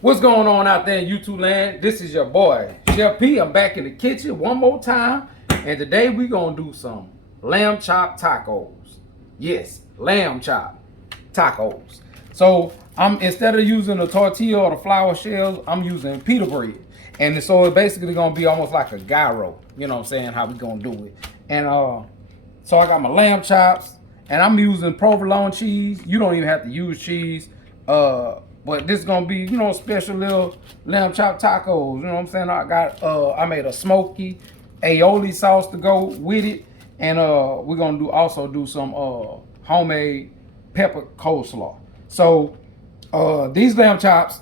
What's going on out there in YouTube land? This is your boy, Chef P. I'm back in the kitchen one more time. And today we gonna do some lamb chop tacos. Yes, lamb chop tacos. So I'm instead of using the tortilla or the flour shells, I'm using pita bread. And so it's basically gonna be almost like a gyro. You know what I'm saying? How we gonna do it. And so I got my lamb chops and I'm using provolone cheese. You don't even have to use cheese. But this is gonna be, special little lamb chop tacos. You know what I'm saying? I made a smoky aioli sauce to go with it. And we're gonna also do some homemade pepper coleslaw. So these lamb chops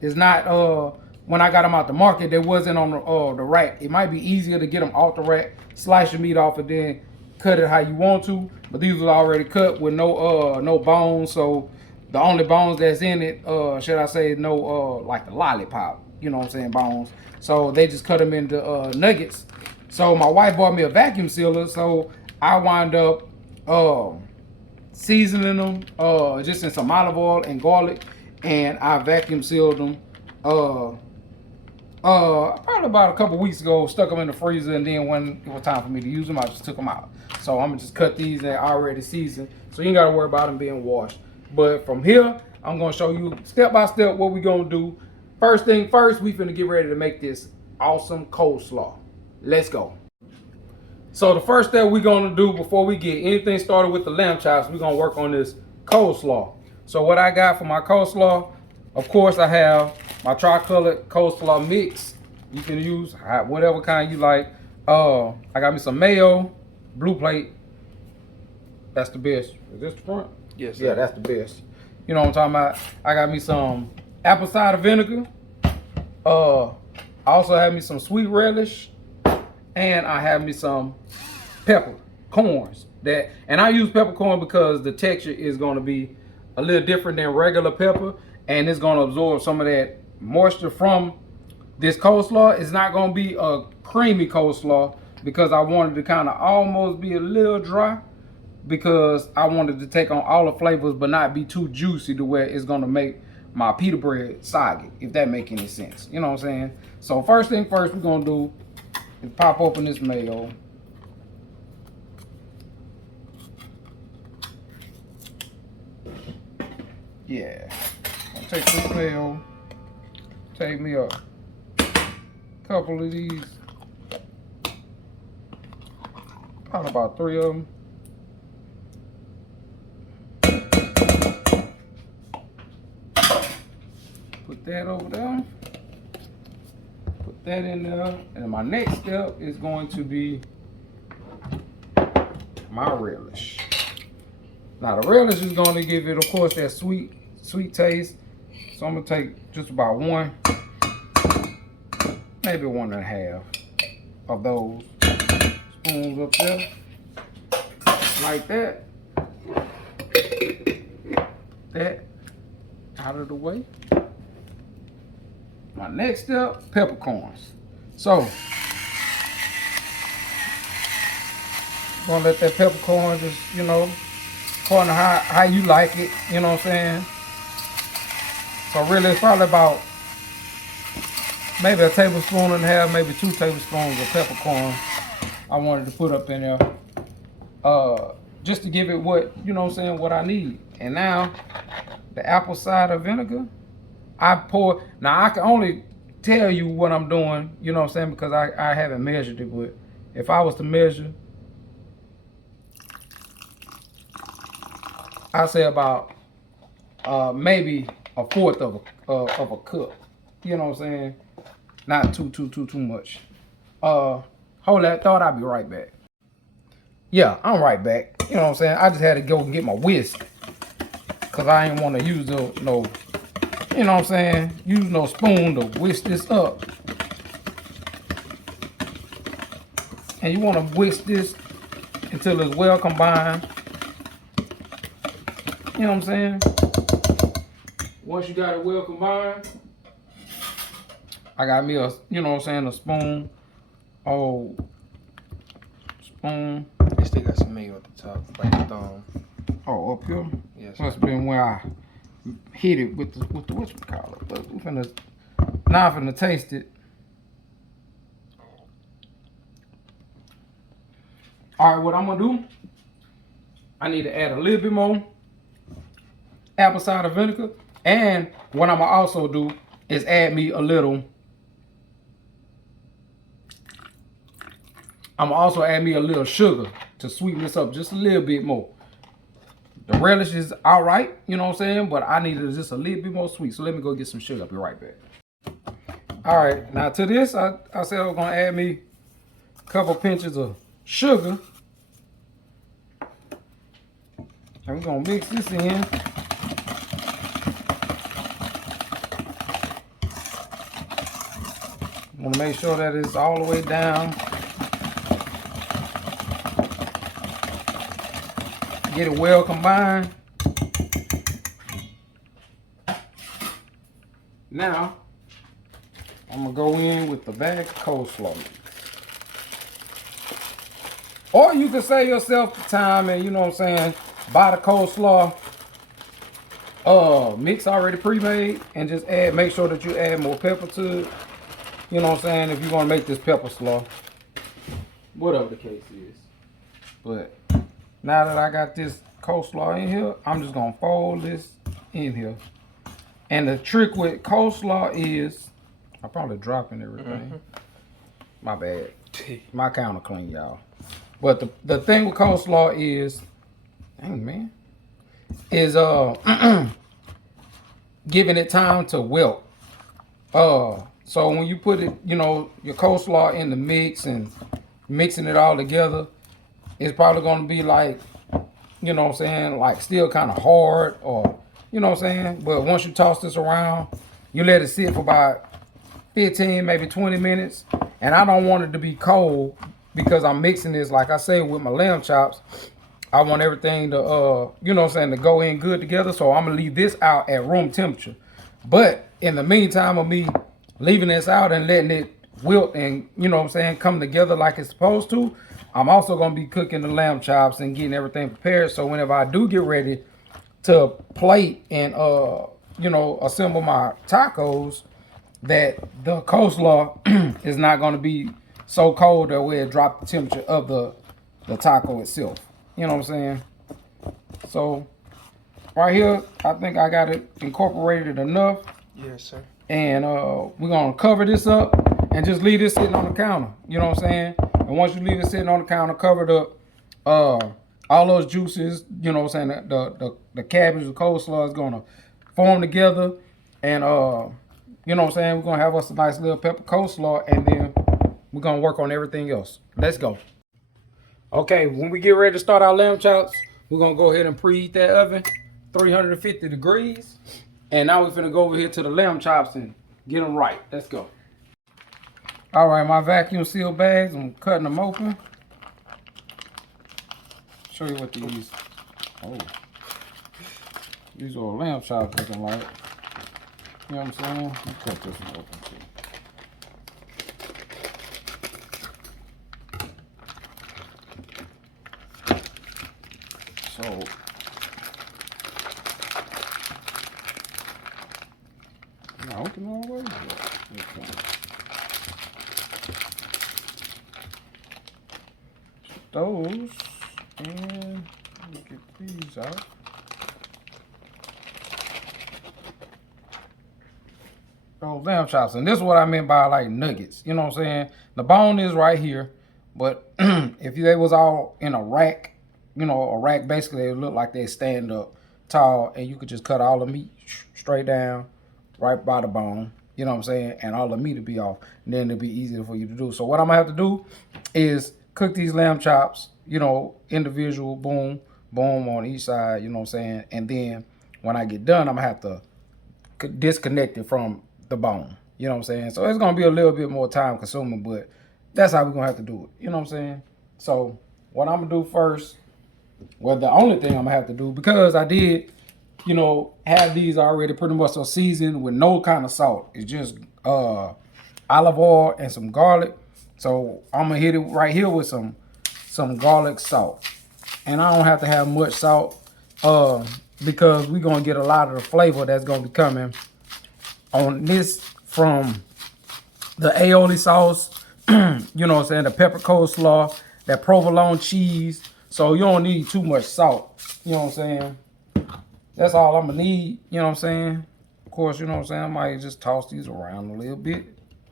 is not when I got them out the market, they wasn't on the rack. It might be easier to get them off the rack, slice your meat off and then cut it how you want to. But these are already cut with no bones. So the only bones that's in it, should I say, no like the lollipop, you know what I'm saying, bones. So they just cut them into nuggets. So my wife bought me a vacuum sealer, so I wind up seasoning them just in some olive oil and garlic, and I vacuum sealed them probably about a couple weeks ago. Stuck them in the freezer, and then when it was time for me to use them, I just took them out. So I'm gonna just cut these and already seasoned, so you ain't gotta worry about them being washed. But from here, I'm gonna show you step by step what we gonna do. First thing first, we finna get ready to make this awesome coleslaw. Let's go. So the first step we're gonna do before we get anything started with the lamb chops, we're gonna work on this coleslaw. So what I got for my coleslaw, of course I have my tricolored coleslaw mix. You can use whatever kind you like. I got me some mayo, blue plate. That's the best. Is this the front? Yes, sir. Yeah, that's the best. You know what I'm talking about? I got me some apple cider vinegar. I also have me some sweet relish. And I have me some peppercorns. And I use peppercorn because the texture is going to be a little different than regular pepper, and it's going to absorb some of that moisture from this coleslaw. It's not going to be a creamy coleslaw because I wanted to kind of almost be a little dry, because I wanted to take on all the flavors but not be too juicy to where it's going to make my pita bread soggy, if that makes any sense. You know what I'm saying? So first thing first, we're going to do is pop open this mayo. Yeah. I'll take this mayo. Take me a couple of these. Probably about 3 of them. Put that over there. Put that in there. And my next step is going to be my relish. Now the relish is going to give it, of course, that sweet taste. So I'm going to take just about one, maybe 1.5 of those spoons up there. Like that. That out of the way. My next step, peppercorns. So, gonna let that peppercorn just, according to how you like it, you know what I'm saying? So really it's probably about maybe 1.5 tablespoons, maybe 2 tablespoons of peppercorn I wanted to put up in there. Just to give it what, what I need. And now, the apple cider vinegar, I pour. Now I can only tell you what I'm doing, you know what I'm saying, because I haven't measured it. But if I was to measure, I'd say about maybe 1/4 of a cup. You know what I'm saying? Not too much. Hold that thought. I'll be right back. Yeah, I'm right back. You know what I'm saying? I just had to go and get my whisk, cause I ain't want to use no. You know what I'm saying? Use no spoon to whisk this up. And you want to whisk this until it's well combined. You know what I'm saying? Once you got it well combined, I got me a, a spoon. Oh, spoon. It still got some mayo at the top, like the thumb. Oh, up here? Yes. Must have been where hit it with the whatchamacallit. But we finna, now I'm finna taste it. All right, what I'm gonna do, I need to add a little bit more apple cider vinegar. And what I'm gonna also do is add me a little, I'm gonna also add me a little sugar to sweeten this up just a little bit more. The relish is all right, you know what I'm saying? But I needed just a little bit more sweet. So let me go get some sugar. I'll be right back. All right, now to this, I said I was gonna add me a couple pinches of sugar. And we're gonna mix this in. I wanna make sure that it's all the way down. Get it well combined. Now, I'm gonna go in with the bag of coleslaw. Or you can save yourself the time and, you know what I'm saying, buy the coleslaw mix already pre-made and just add, make sure that you add more pepper to it. You know what I'm saying, if you want to make this pepper slaw. Whatever the case is. But now that I got this coleslaw in here, I'm just gonna fold this in here. And the trick with coleslaw is, I'm probably dropping everything. My bad. My counter clean, y'all. But the thing with coleslaw is, dang man, is giving it time to wilt. So when you put it, you know, your coleslaw in the mix and mixing it all together, it's probably gonna be like, you know what I'm saying, like still kind of hard, or you know what I'm saying. But once you toss this around, you let it sit for about 15, maybe 20 minutes. And I don't want it to be cold because I'm mixing this, like I say, with my lamb chops. I want everything to, you know what I'm saying, to go in good together. So I'm gonna leave this out at room temperature. But in the meantime of me leaving this out and letting it wilt and, you know what I'm saying, come together like it's supposed to, I'm also gonna be cooking the lamb chops and getting everything prepared. So whenever I do get ready to plate and, you know, assemble my tacos, that the coleslaw is not going to be so cold that way it drop the temperature of the taco itself. You know what I'm saying? So right here, I think I got it incorporated enough. Yes, sir. And we're going to cover this up and just leave this sitting on the counter. You know what I'm saying? And once you leave it sitting on the counter, covered up, all those juices, you know what I'm saying, the cabbage, the coleslaw is going to form together. And you know what I'm saying, we're gonna have us a nice little pepper coleslaw, and then we're gonna work on everything else. Let's go. Okay, when we get ready to start our lamb chops, we're gonna go ahead and preheat that oven 350 degrees. And now we're gonna go over here to the lamb chops and get them right. Let's go. All right, my vacuum seal bags, I'm cutting them open. Show you what these, oh, these are lamb chops looking like. You know what I'm saying? Let's cut this one open too. So, no, open all the way. Those, and let me get these out. Those lamb chops, and this is what I meant by like nuggets. You know what I'm saying? The bone is right here, but if they was all in a rack, you know, a rack basically it look like they stand up tall, and you could just cut all the meat straight down, right by the bone. You know what I'm saying? And all the meat will be off, and then it'll be easier for you to do. So what I'm gonna have to do is cook these lamb chops, you know, individual, boom, boom on each side. You know what I'm saying? And then when I get done, I'm gonna have to disconnect it from the bone. You know what I'm saying? So it's gonna be a little bit more time consuming, but that's how we're gonna have to do it. You know what I'm saying? So what I'm gonna do first, well, the only thing I'm gonna have to do, because I did, you know, have these already pretty much so seasoned with no kind of salt. It's just olive oil and some garlic. So I'm gonna hit it right here with some garlic salt. And I don't have to have much salt. You because we're gonna get a lot of the flavor that's gonna be coming on this from the aioli sauce, you know what I'm saying, the pepper coleslaw, that provolone cheese. So you don't need too much salt, you know what I'm saying. That's all I'm gonna need, you know what I'm saying. Of course, you know what I'm saying, I might just toss these around a little bit,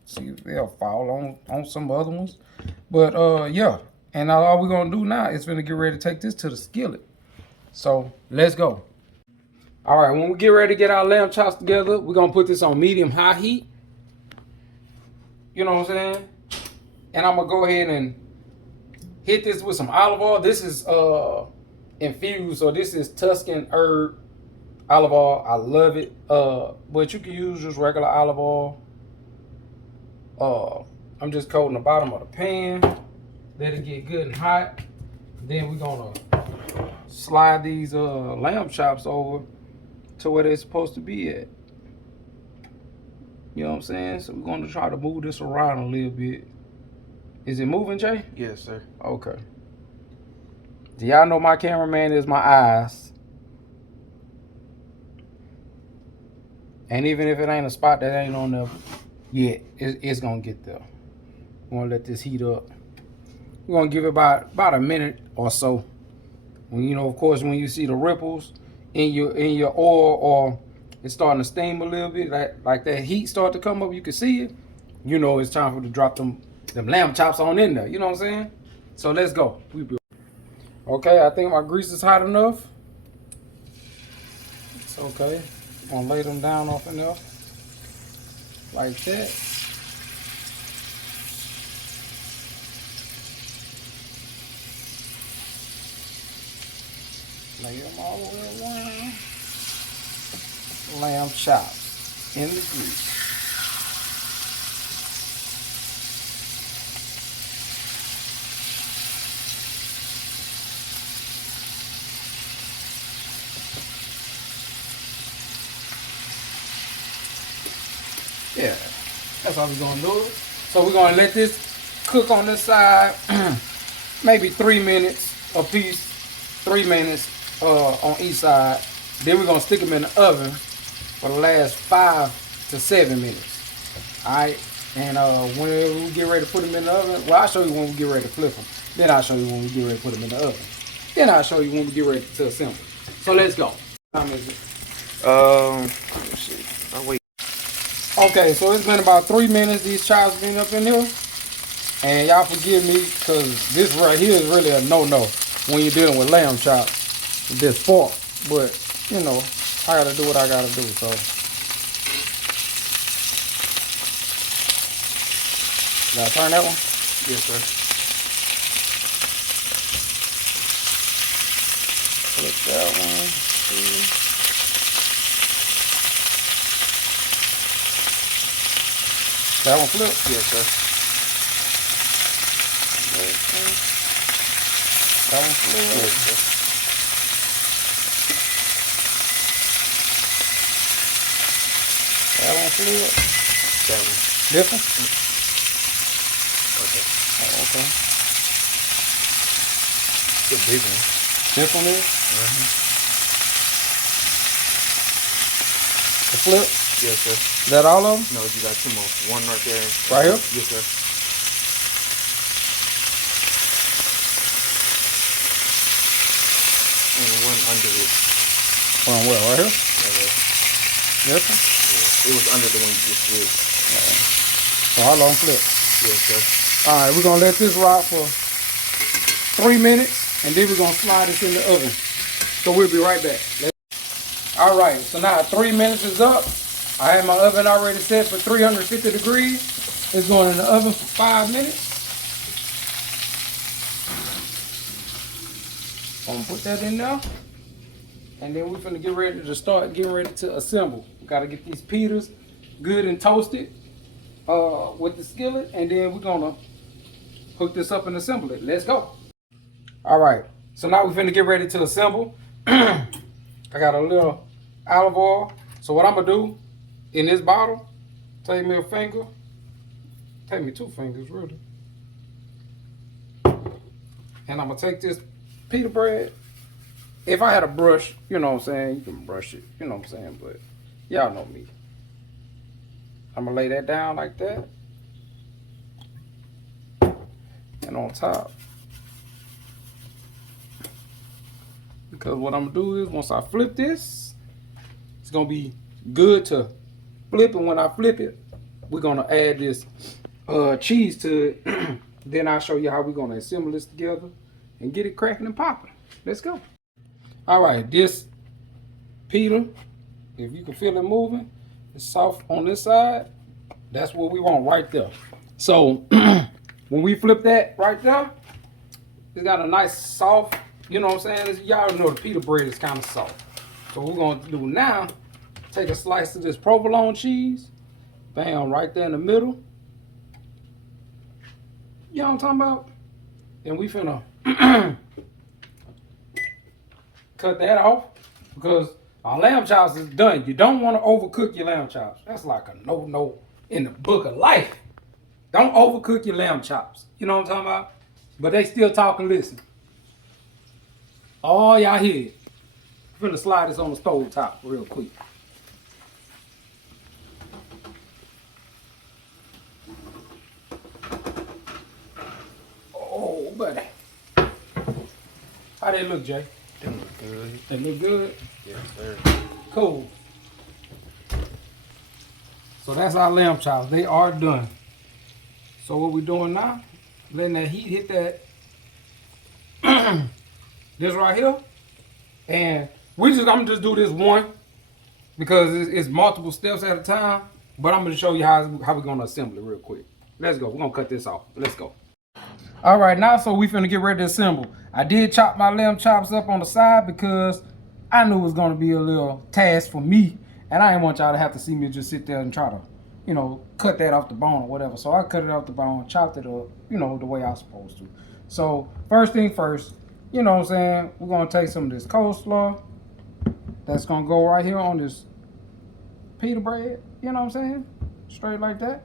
see if they'll fall on some other ones. But yeah, and now all we're gonna do now is gonna get ready to take this to the skillet. So let's go. All right, when we get ready to get our lamb chops together, we're gonna put this on medium high heat. You know what I'm saying? And I'm gonna go ahead and hit this with some olive oil. This is infused, so this is Tuscan herb olive oil. I love it. But you can use just regular olive oil. I'm just coating the bottom of the pan. Let it get good and hot. Then we're gonna slide these lamb chops over to where they're supposed to be at. You know what I'm saying? So we're gonna try to move this around a little bit. Is it moving, Jay? Yes, sir. Okay. Do y'all know my cameraman is my eyes? And even if it ain't a spot that ain't on there yet, it's gonna get there. We're gonna let this heat up. We're gonna give it about a minute or so. When you know, of course, when you see the ripples in your oil, or it's starting to steam a little bit, like that heat start to come up, you can see it. You know it's time for to drop them lamb chops on in there. You know what I'm saying? So let's go. Okay, I think my grease is hot enough. It's okay. I'm gonna lay them down off in there like that. Lay them all the way around. Lamb chops in the grease. Yeah, that's how we're gonna do it. So we're gonna let this cook on this side, maybe 3 minutes a piece, 3 minutes on each side. Then we're gonna stick them in the oven for the last 5 to 7 minutes. All right, and whenever we get ready to put them in the oven, well, I'll show you when we get ready to flip them. Then I'll show you when we get ready to put them in the oven. Then I'll show you when we get ready to assemble. So let's go. How time is it? Let's see. I'll wait. Okay, so it's been about 3 minutes. These chops been up in here. And y'all forgive me, because this right here is really a no-no when you're dealing with lamb chops. This fork. But, you know, I gotta do what I gotta do, so. Gotta turn that one? Yes, sir. Flip that one. See. That one flip? Yes, sir. That one flip? Yes, sir. That one flip? That one. This one? Okay. Oh, okay. It's a big one. This one is? Mm-hmm. The flip? Yes, sir. Is that all of them? No, you got 2 more. One right there. Right here? Yes, sir. And one under it. One where? Right here? This one? Yeah. It was under the one you just did. So how long flip? Yes, sir. Alright, we're gonna let this rock for 3 minutes, and then we're gonna slide this in the oven. So we'll be right back. Alright, so now 3 minutes is up. I have my oven already set for 350 degrees. It's going in the oven for 5 minutes. I'm gonna put that in there. And then we're gonna get ready to start getting ready to assemble. We gotta get these pitas good and toasted with the skillet, and then we're gonna hook this up and assemble it. Let's go. Alright, so now we're finna get ready to assemble. I got a little olive oil. So what I'm gonna do in this bottle, take me a finger, take me 2 fingers really. And I'm gonna take this pita bread if I had a brush, you know what I'm saying, you can brush it, you know what I'm saying, but y'all know me. I'm gonna lay that down like that. And on top. Because what I'm gonna do is once I flip this, it's gonna be good to flip, and when I flip it, we're gonna add this cheese to it. Then I'll show you how we're gonna assemble this together and get it cracking and popping. Let's go. All right, this pita, if you can feel it moving, it's soft on this side. That's what we want right there. So when we flip that right there, it's got a nice soft, you know what I'm saying? Y'all know the pita bread is kind of soft. So what we're gonna do now, take a slice of this provolone cheese, bam, right there in the middle. You know what I'm talking about? And we finna cut that off because our lamb chops is done. You don't want to overcook your lamb chops. That's like a no in the book of life. Don't overcook your lamb chops. You know what I'm talking about? But they still talk and listen. Oh, y'all hear it. I'm finna slide this on the stove top real quick. Oh, buddy. How they look, Jay? They look good. They look good? Yes, sir. Cool. So that's our lamb chops. They are done. So what we doing now, letting that heat hit that this right here. And I'm gonna just do this one because it's multiple steps at a time. But I'm gonna show you how we're gonna assemble it real quick. Let's go. We're gonna cut this off. Let's go. All right, now so we finna get ready to assemble. I did chop my lamb chops up on the side because I knew it was gonna be a little task for me, and I didn't want y'all to have to see me just sit there and try to, you know, cut that off the bone or whatever. So I cut it off the bone, chopped it up, you know, the way I was supposed to. So first thing first, you know what I'm saying, we're gonna take some of this coleslaw. That's gonna go right here on this pita bread, you know what I'm saying? Straight like that.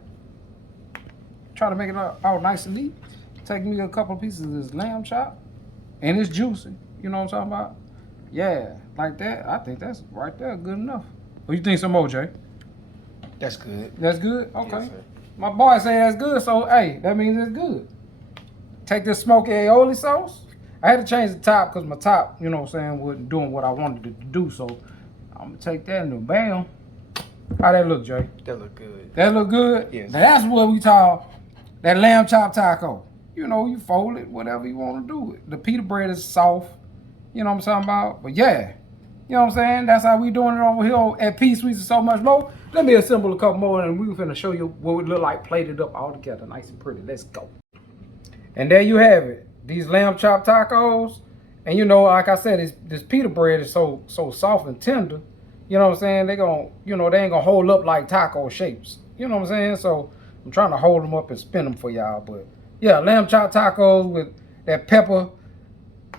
Try to make it all nice and neat. Take me a couple of pieces of this lamb chop, and it's juicy. You know what I'm talking about? Yeah, like that. I think that's right there good enough. What you think some more, Jay? That's good. That's good? Okay. Yes, sir. My boy say that's good, so hey, that means it's good. Take this smoky aioli sauce. I had to change the top because my top, you know what I'm saying, wasn't doing what I wanted it to do, so I'm gonna take that and do bam. How that look, Jay? That look good. That look good? Yes. Now that's what we call that lamb chop taco. You know, you fold it, whatever you want to do it. The pita bread is soft. You know what I'm talking about? But yeah, you know what I'm saying? That's how we doing it over here at P Sweets and So Much More. Let me assemble a couple more and we're finna show you what it look like plated up all together, nice and pretty. Let's go. And there you have it. These lamb chop tacos. And you know, like I said, this pita bread is so soft and tender. You know what I'm saying? They ain't gonna hold up like taco shapes. You know what I'm saying? So I'm trying to hold them up and spin them for y'all. But yeah, lamb chop tacos with that pepper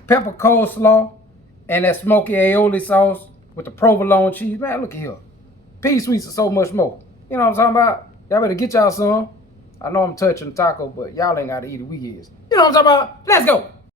coleslaw and that smoky aioli sauce with the provolone cheese. Man, look at here. P Sweets and So Much More. You know what I'm talking about? Y'all better get y'all some. I know I'm touching the taco, but y'all ain't gotta eat it. We is. You know what I'm talking about? Let's go.